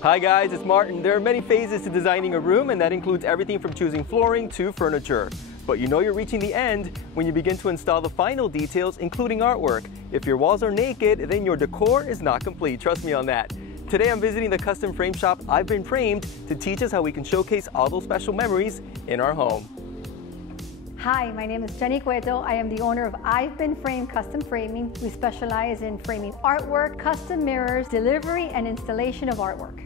Hi guys, it's Martin. There are many phases to designing a room, and that includes everything from choosing flooring to furniture. But you know you're reaching the end when you begin to install the final details, including artwork. If your walls are naked, then your decor is not complete. Trust me on that. Today I'm visiting the custom frame shop I've Been Framed to teach us how we can showcase all those special memories in our home. Hi, my name is Jenny Cueto. I am the owner of Ive Been Framed Custom Framing. We specialize in framing artwork, custom mirrors, delivery, and installation of artwork.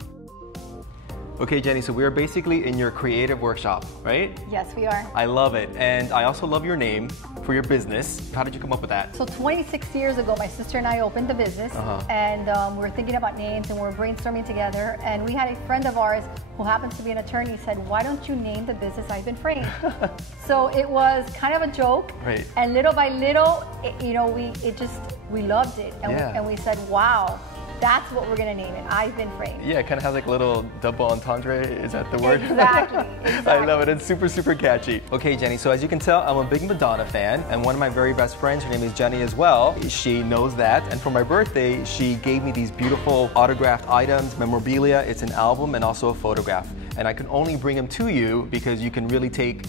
Okay, Jenny, so we are basically in your creative workshop, right? Yes, we are. I love it. And I also love your name for your business. How did you come up with that? So 26 years ago, my sister and I opened the business, and we were thinking about names, and we were brainstorming together. And we had a friend of ours who happens to be an attorney said, "Why don't you name the business Ive Been Framed?" So it was kind of a joke, right? And little by little, we loved it, and we said, "Wow. That's what we're gonna name it, Ive Been Framed." Yeah, it kind of has like a little double entendre, is that the word? Exactly. I love it, it's super, super catchy. Okay, Jenny, so as you can tell, I'm a big Madonna fan, and one of my very best friends, her name is Jenny as well, she knows that, and for my birthday, she gave me these beautiful autographed items, memorabilia, it's an album and also a photograph. And I can only bring them to you because you can really take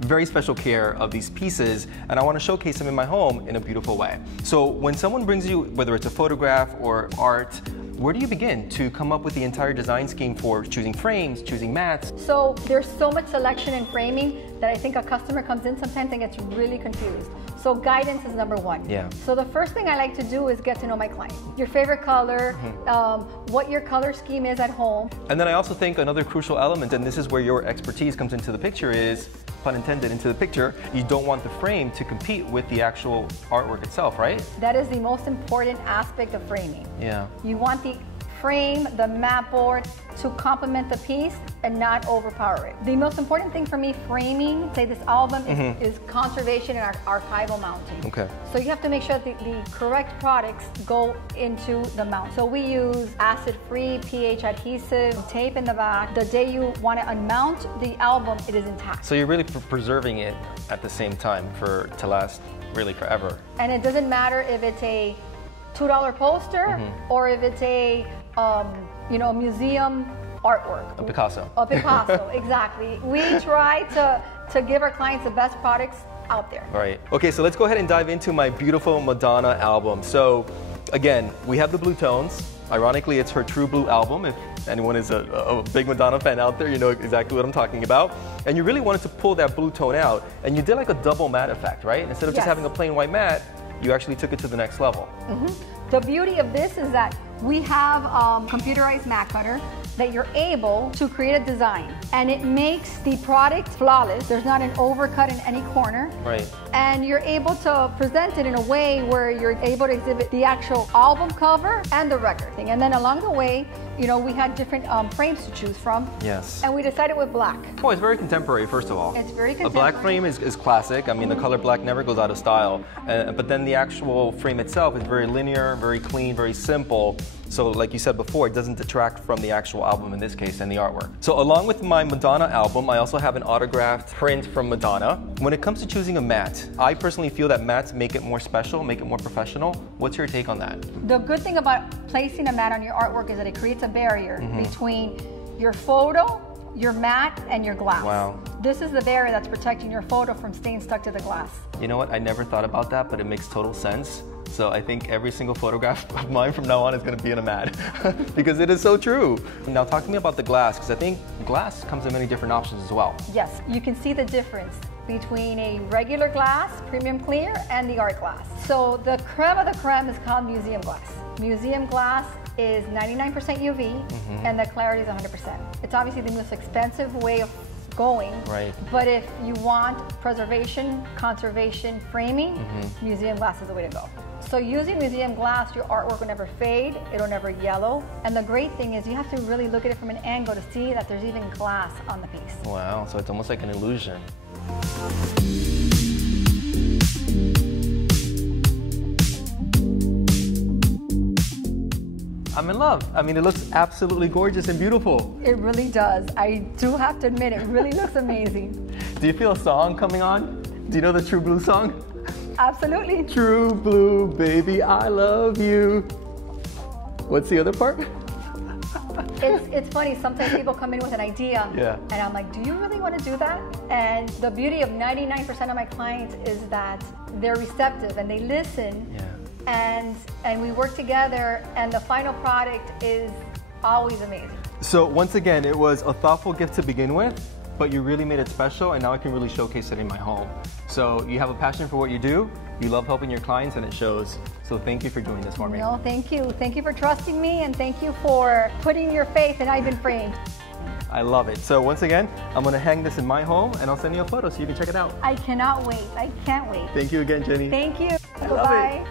very special care of these pieces, and I want to showcase them in my home in a beautiful way. So when someone brings you, whether it's a photograph or art, where do you begin to come up with the entire design scheme for choosing frames, choosing mats? So there's so much selection in framing that I think a customer comes in sometimes and gets really confused. So guidance is number one. Yeah. So the first thing I like to do is get to know my client. Your favorite color, what your color scheme is at home. And then I also think another crucial element, and this is where your expertise comes into the picture, is, pun intended, into the picture, you don't want the frame to compete with the actual artwork itself, right? That is the most important aspect of framing. Yeah. You want the frame, the mat board, to complement the piece and not overpower it. The most important thing for me framing, say this album, is conservation and archival mounting. Okay. So you have to make sure that the correct products go into the mount. So we use acid-free, pH adhesive, tape in the back. The day you want to unmount the album, it is intact. So you're really preserving it at the same time to last really forever. And it doesn't matter if it's a $2 poster or if it's a museum artwork. A Picasso. A Picasso, exactly. We try to give our clients the best products out there. Right. Okay, so let's go ahead and dive into my beautiful Madonna album. So again, we have the blue tones. Ironically, it's her True Blue album. If anyone is a big Madonna fan out there, you know exactly what I'm talking about. And you really wanted to pull that blue tone out, and you did like a double matte effect, right? Instead of just having a plain white matte, you actually took it to the next level. The beauty of this is that we have computerized mat cutter that you're able to create a design, and it makes the product flawless. There's not an overcut in any corner. Right. And you're able to present it in a way where you're able to exhibit the actual album cover and the record thing. And then along the way, you know, we had different frames to choose from. Yes. And we decided with black. Oh, it's very contemporary, first of all. It's very contemporary. A black frame is classic. I mean, the color black never goes out of style. But then the actual frame itself is very linear, very clean, very simple. So like you said before, it doesn't detract from the actual album in this case and the artwork. So along with my Madonna album, I also have an autographed print from Madonna. When it comes to choosing a mat, I personally feel that mats make it more special, make it more professional. What's your take on that? The good thing about placing a mat on your artwork is that it creates a barrier between your photo, your mat, and your glass. Wow. This is the barrier that's protecting your photo from staying stuck to the glass. You know what? I never thought about that, but it makes total sense. So I think every single photograph of mine from now on is going to be in a mat because it is so true. Now talk to me about the glass, because I think glass comes in many different options as well. Yes, you can see the difference between a regular glass, premium clear, and the art glass. So the creme of the creme is called museum glass. Museum glass is 99% UV and the clarity is 100%. It's obviously the most expensive way of going, right? But if you want preservation, conservation, framing, museum glass is the way to go. So using museum glass, your artwork will never fade, it'll never yellow. And the great thing is you have to really look at it from an angle to see that there's even glass on the piece. Wow, so it's almost like an illusion. I'm in love. I mean, it looks absolutely gorgeous and beautiful. It really does. I do have to admit, it really looks amazing. Do you feel a song coming on? Do you know the True Blue song? Absolutely. True Blue, baby, I love you. What's the other part? It's funny, sometimes people come in with an idea, Yeah. and I'm like, do you really want to do that? And the beauty of 99% of my clients is that they're receptive and they listen, and we work together, and the final product is always amazing. So once again, it was a thoughtful gift to begin with, but you really made it special, and now I can really showcase it in my home. So you have a passion for what you do, you love helping your clients, and it shows. So thank you for doing this for me. No, thank you. Thank you for trusting me, and thank you for putting your faith in Ive Been Framed. I love it. So once again, I'm gonna hang this in my home, and I'll send you a photo so you can check it out. I cannot wait. I can't wait. Thank you again, Jenny. Thank you. love Bye-bye.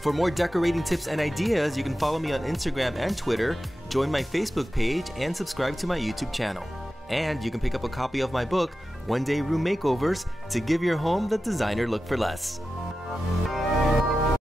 For more decorating tips and ideas, you can follow me on Instagram and Twitter, join my Facebook page, and subscribe to my YouTube channel. And you can pick up a copy of my book, One Day Room Makeovers, to give your home the designer look for less.